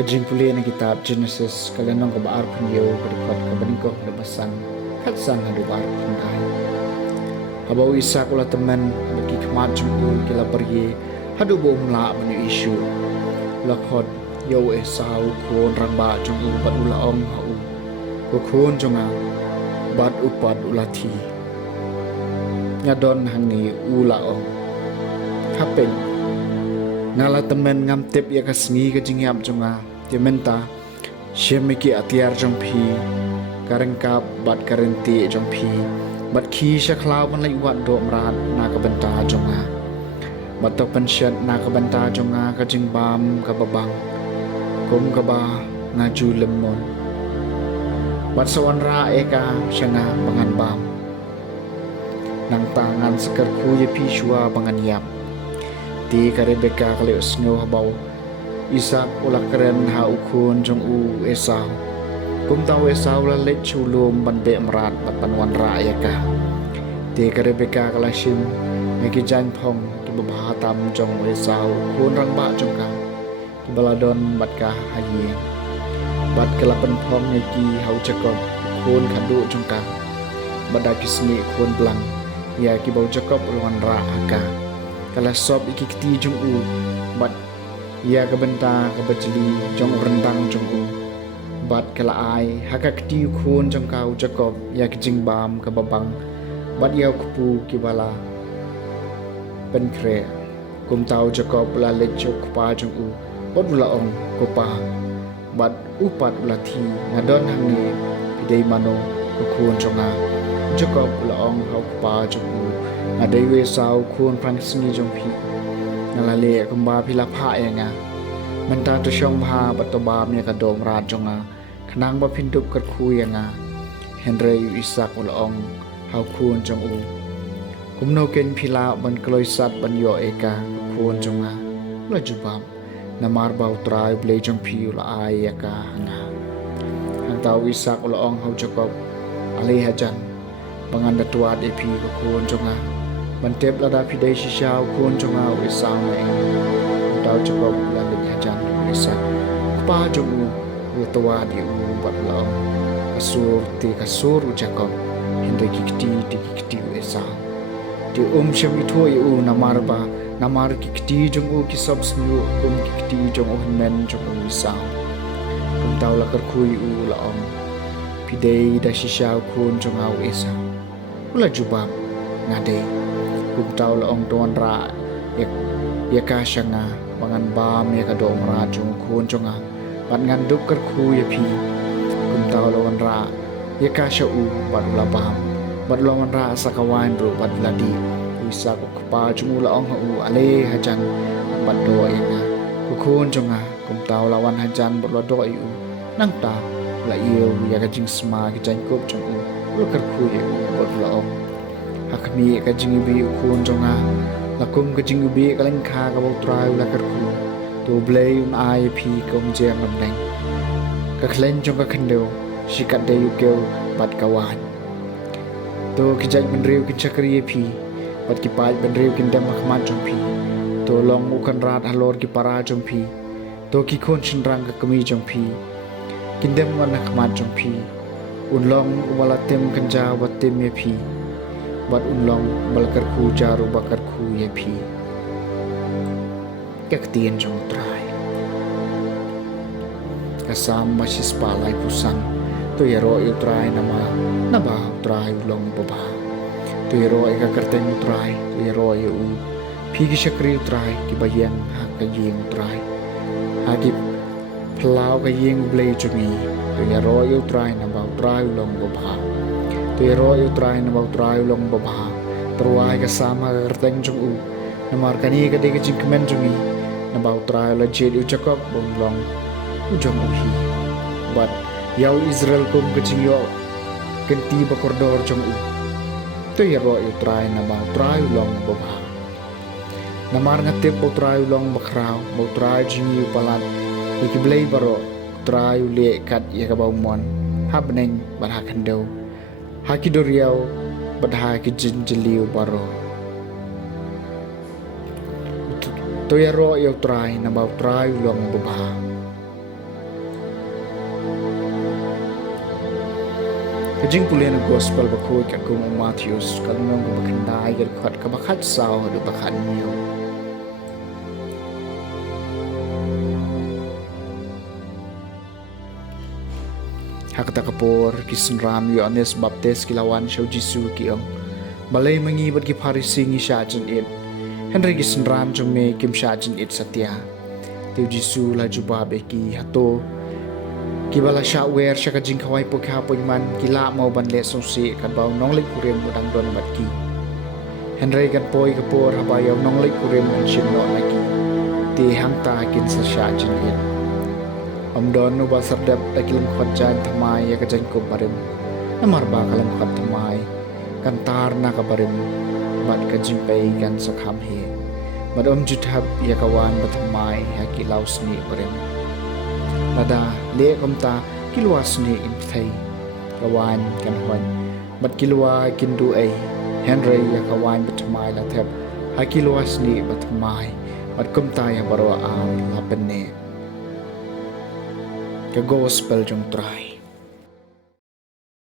Kajing puli na kitab Genesis kalanong kabaar punyo kadukot kabaningko kadabasan katsan hadubar punay. Habaw isa kula teman bagi kemat jumpu kila pergi hadu bom la menu isu lakot yo esau kuon ramba jumpu bat ula om hau kuon jonga bat upad ulati nyadon hangi ula om hapen ngala temen ngam tip ya kasngi kajing yap jonga dia menta syemiki atiar jompi karengkap bat karenti jompi bat ki syaklau ban lai wat do mrat na ka benta jonga bat to pensyat na ka benta jonga ka jingbam ka babang kum ka ba ngaju lemon bat sawan ra eka syana bangan bam nang tangan sekar ku ye pi shua bangan yap ti ka Rebeka kali usngo habau Isak ulah keren ha ukun jong u Esau. Kum tau Esau la let chulum ban be merat bat panwan ra ya ka. Te ka Rebeka kala shim meki jan phong ki babha tam jong Esau kun rang ba jong ka. Ki baladon bat ka hayi. Bat kala pen phong meki hau Jacob kun khadu jong ka. Bada kisni kun blang ya ki bau Jacob ulwan ra ka. Kala sob ikikti jong u bat ia kebenta kebejeli jong rendang jong u bat kala ai haka kti khun jong kau Jacob ya kijing bam ke babang bat ia kupu kibala pen kre kum tau Jacob la lechok pa jong u bat ula ong kopa bat upat ula thi ngadon hang ni pidei mano ko khun jonga Jacob ula ong hau pa jong u ngadei we sau khun pran sni jong phi nalale kumba pila pha enga menta to shong bha batoba me ka dom ra jonga khnang ba phindup kat khu yanga henry isak ulong hau khun jong u kumno ken phila ban kloi sat ban yo eka khun jonga la jubam namar bau trai ble jong phi ula ai eka nga hantau isak ulong hau jacob ali hajan bangan datua de phi ko khun jonga Bantep lada pidai sisiau kun jonga wisau mai tau Jacob la le hajan wisa pa jongu utawa di u bat lao asur ti kasur Jacob hinde kikti wisa di shami thoi u namar kikti jongu kisab snu kikti jongu men jongu wisa tau la kar khui u la pidai da sisiau kun jonga wisa ula jubam ngade kum tau la ong tuan ra ya ka shanga bangan bam ya ka dom ra chung khun chunga ban ngan dup kar khu ya phi kum tau la wan ra ya ka sha u ban la bam ban la wan ra sakawan bro ban la di isa ko pa chung la ong u ale hajan ban do ina ku khun chunga kum tau la wan hajan ban la do u nang ta la yêu ya ka jing sma ki jan kop chung u kar khu ya u ban la ong hakmi ka jingibi khun jonga lakum ka jingibi kaleng kha ka botrai la karku to blay un ai phi kom jeng nam nang ka khlen jong ka khndeu shikat de yukeu bat kawan to ki jaj ben riu ki chakri phi bat ki pai ben riu kin dam khman jong phi to long u kan rat halor ki para jong phi to ki khon chin rang ka kami jong phi kin dem wan khman jong phi un long wala tem kan ja wat tem me phi bat unlong balkar khu jaru bakar khu ye phi kek tien jong trai kasam masis palai pusan to yero yu trai nama naba trai ulong baba to yero ka kerteng trai to yero yu Phi ki shakri utrai ki bayang ha ka yeng utrai ha ki plau ka yeng blei chungi tu ya ro utrai na ba utrai long bo bha tu ya ro utrai na ba utrai long bo bha terwai ka sama ka teng chung u na mar ka ni ka de ka jing kmen chungi na ba utrai la jet u chakop bong long u jong u hi but yau Israel kum ka jing yo kenti ba kordor chung u tu ya ro utrai na ba utrai long bo bha namar ngatip bo utrai long ba krau bo utrai jing yu palat ikiblei baro utrai le kat ya ka ba mon habneng ba ha kando hakidoriau badha ki jinjiliu baro to ya ro yo try na ba try long baba kajing pulen gospel ba ko ka kung Matthews kalunong ba kandai gar khat ka bakhat sao do bakhan niyo hakta kapor kisunram yo anes baptes kilawan shaw jisu ki ang balay mangi bad ki pharisi ngi sha jan it henry kisunram jong me kim sha jan it satya te jisu la juba be ki hato ki bala sha wer sha ka jing khawai po kha po man ki la mo ban le so se kan baw nong le kurem budang don bat ki henry kan poi ka por ha ba yaw nong le kurem an shin no na ki te ham ta kin sa sha jan it Don nu basar dap takilam khajan thamai ya kajan ko barim namar ba kalam khat thamai kan tar na ka barim bat ka jimpai kan sakham he madom juthab ya kawan bathamai ha kilaus ni barim nada le komta kilwas ni in thai kawan kan hon bat kilwa kindu ai henry ya kawan bathamai la thep ha kilwas ni bathamai bat komta ya barwa a lapenne ka gospel jong try